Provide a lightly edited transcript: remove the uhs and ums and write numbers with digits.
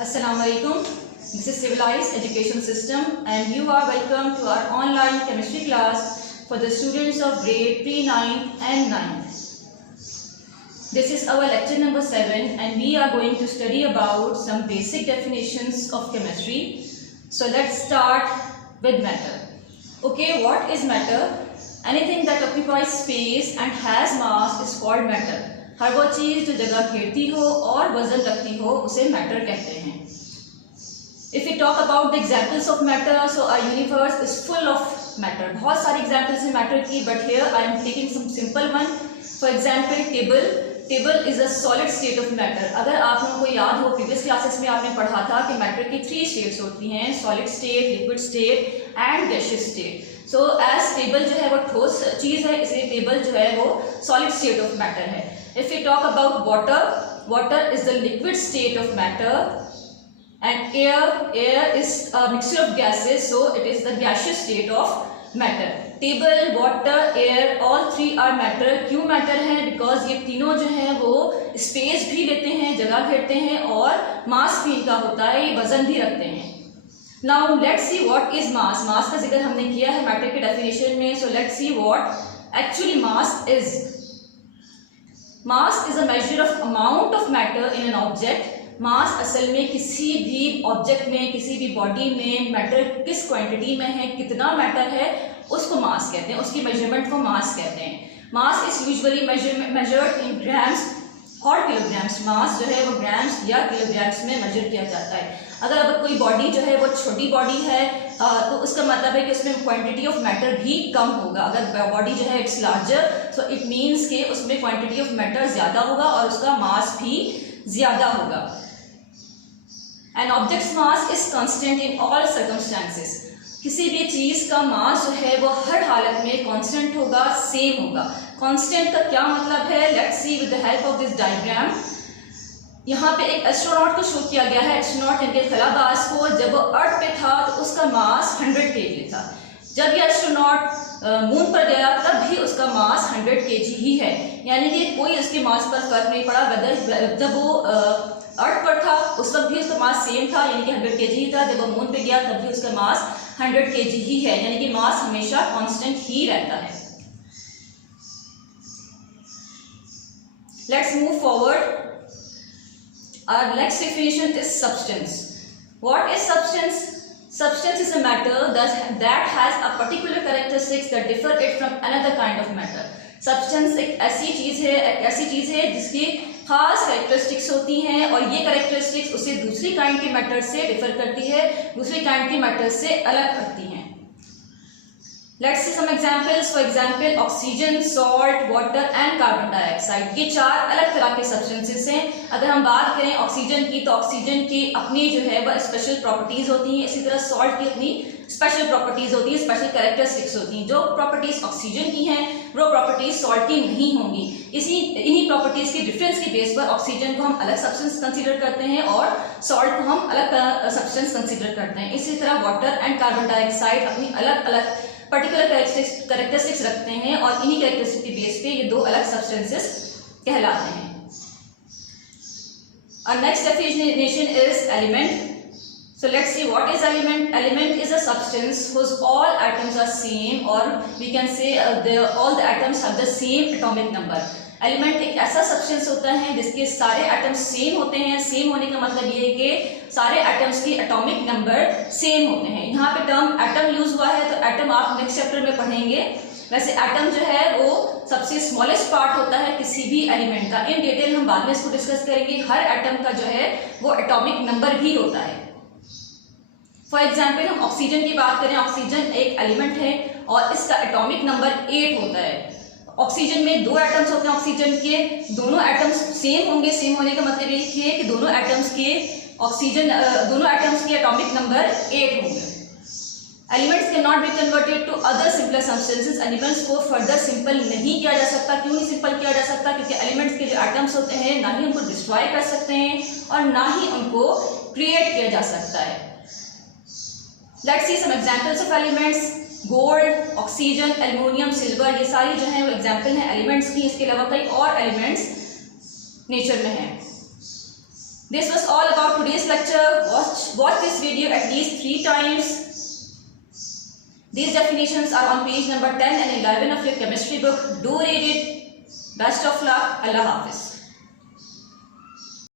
Assalamualaikum. This is Civilized Education System and you are welcome to our online chemistry class for the students of grade pre-9 and 9th. This is our lecture number 7 and we are going to study about some basic definitions of chemistry. So let's start with matter. Okay, what is matter? Anything that occupies space and has mass is called matter. हर वो चीज़ जो जगह घेरती हो और वजन रखती हो उसे matter कहते हैं. If we talk about the examples of matter, so our universe is full of matter. बहुत सारी examples हैं matter की, but here I am taking some simple one. For example, table. Table is a solid state of matter. अगर आप लोगों को याद हो previous classes में आपने पढ़ा था कि matter की 3 states होती हैं, solid state, liquid state and gaseous state. So as table जो है वो ठोस चीज़ है, इसलिए table जो है वो solid state of matter है. If we talk about water, water is the liquid state of matter, and air is a mixture of gases, so it is the gaseous state of matter. Table, water, air, all three are matter. क्यों matter है? Because ये तीनों जो हैं वो space भी लेते हैं, जगह घेरते हैं और mass भी इनका होता है, ये वजन भी रखते हैं. Now let's see what is mass. Mass का जिक्र हमने किया है matter के definition में, so let's see what actually mass is. Mass is a measure of amount of matter in an object. मास असल में किसी भी ऑब्जेक्ट में, किसी भी बॉडी में मैटर किस क्वांटिटी में है, कितना मैटर है, उसको मास कहते हैं, उसकी मेजरमेंट को मास कहते हैं. Mass is usually measured in grams और किलोग्राम्स. मास जो है वो ग्राम्स या किलोग्राम्स में मेजर किया जाता है. अगर कोई बॉडी जो है वो छोटी बॉडी है तो उसका मतलब है कि उसमें क्वांटिटी ऑफ मैटर भी कम होगा. अगर बॉडी जो है it's larger, so it means कि उसमें क्वांटिटी ऑफ मैटर ज़्यादा होगा और उसका मास भी ज़्यादा होगा. An object's mass is constant in all circumstances. किसी भी चीज़ का मास जो है वो हर हालत में कांस्टेंट होगा, सेम होगा. कांस्टेंट का क्या मतलब है? Let's C with the help of this diagram. यहाँ पे एक एस्ट्रोनॉट को शो किया गया है. एस्ट्रोनॉट यानी कि खलाबाज को जब वो अर्थ पे था तो उसका मास 100 kg था. जब ये एस्ट्रोनॉट मून पर गया तब भी उसका मास 100 kg ही है. यानी कि कोई उसके मास पर फर्क नहीं पड़ा. वेदर जब वो अर्थ पर था उस वक्त भी उसका मास सेम था, यानी कि 100 kg ही था. जब वो मून पे गया तब भी उसका मास 100 kg ही है, यानी कि मास हमेशा कांस्टेंट ही रहता है. Let's move forward. Our next definition is substance. What is substance? Substance is a matter that has a particular characteristics that differ it from another kind of matter. Substance एक ऐसी चीज़ है जिसकी खास कैरेक्टरिस्टिक्स होती हैं और ये कैरेक्टरिस्टिक्स उसे दूसरी काइंड के मैटर से डिफर करती है, दूसरी काइंड के मैटर से अलग करती हैं. Let's see some examples. For example oxygen, salt, water and carbon dioxide. ये 4 अलग तरह के सब्सटेंसेस हैं. अगर हम बात करें ऑक्सीजन की तो ऑक्सीजन की अपनी जो है वह स्पेशल प्रॉपर्टीज होती हैं. इसी तरह सॉल्ट की अपनी स्पेशल प्रॉपर्टीज होती है, स्पेशल कैरेक्टरिस्टिक्स होती हैं. जो प्रॉपर्टीज ऑक्सीजन की हैं वो प्रॉपर्टीज सॉल्ट की नहीं होंगी. इन्हीं प्रॉपर्टीज के डिफरेंस के बेस पर ऑक्सीजन को हम अलग सब्सटेंस कंसीडर करते हैं और सॉल्ट को हम अलग सब्सटेंस कंसीडर करते हैं. इसी तरह वाटर एंड कार्बन डाइऑक्साइड अपनी अलग अलग पर्टिकुलर कैरेक्टरिस्टिक्स रखते हैं और इन्हीं कैरेक्टरिस्टिक के बेस पे ये 2 अलग सब्सटेंसेस कहलाते हैं. Our next definition is element. So let's see what is element. Element is a substance whose all atoms are same, or we can say all the atoms have the same atomic number. Element एक ऐसा substance होता है जिसके सारे atoms same होते हैं. Same होने का मतलब ये है कि सारे एटम्स की एटॉमिक नंबर सेम होते हैं. यहाँ पे टर्म एटम यूज हुआ है तो एटम आप नेक्स्ट चैप्टर में पढ़ेंगे. वैसे एटम जो है वो सबसे स्मॉलेस्ट पार्ट होता है किसी भी एलिमेंट का. इन डिटेल हम बाद में इसको डिस्कस करेंगे. हर एटम का जो है वो एटॉमिक नंबर भी होता है. फॉर एग्जाम्पल हम ऑक्सीजन की बात करें. ऑक्सीजन एक एलिमेंट है और इसका एटॉमिक नंबर 8 होता है. ऑक्सीजन में 2 एटम्स होते हैं. ऑक्सीजन के दोनों एटम्स सेम होंगे. सेम होने का मतलब ये है कि दोनों एटम्स के एटॉमिक नंबर 8 होंगे. Elements can not be converted to other simpler substances. Elements को फर्दर सिंपल नहीं किया जा सकता. क्यों नहीं सिंपल किया जा सकता? क्योंकि एलिमेंट्स के जो एटम्स होते हैं ना ही उनको डिस्ट्रॉय कर सकते हैं और ना ही उनको क्रिएट किया जा सकता है. Let's see some examples of elements. Gold, oxygen, aluminium, silver, ये सारी जो है वो एग्जाम्पल हैं एलिमेंट्स की. इसके अलावा कई और एलिमेंट्स नेचर में हैं. This was all about today's lecture. Watch this video at least 3 times. These definitions are on page number 10 and 11 of your chemistry book. Do read it. Best of luck. Allah Hafiz.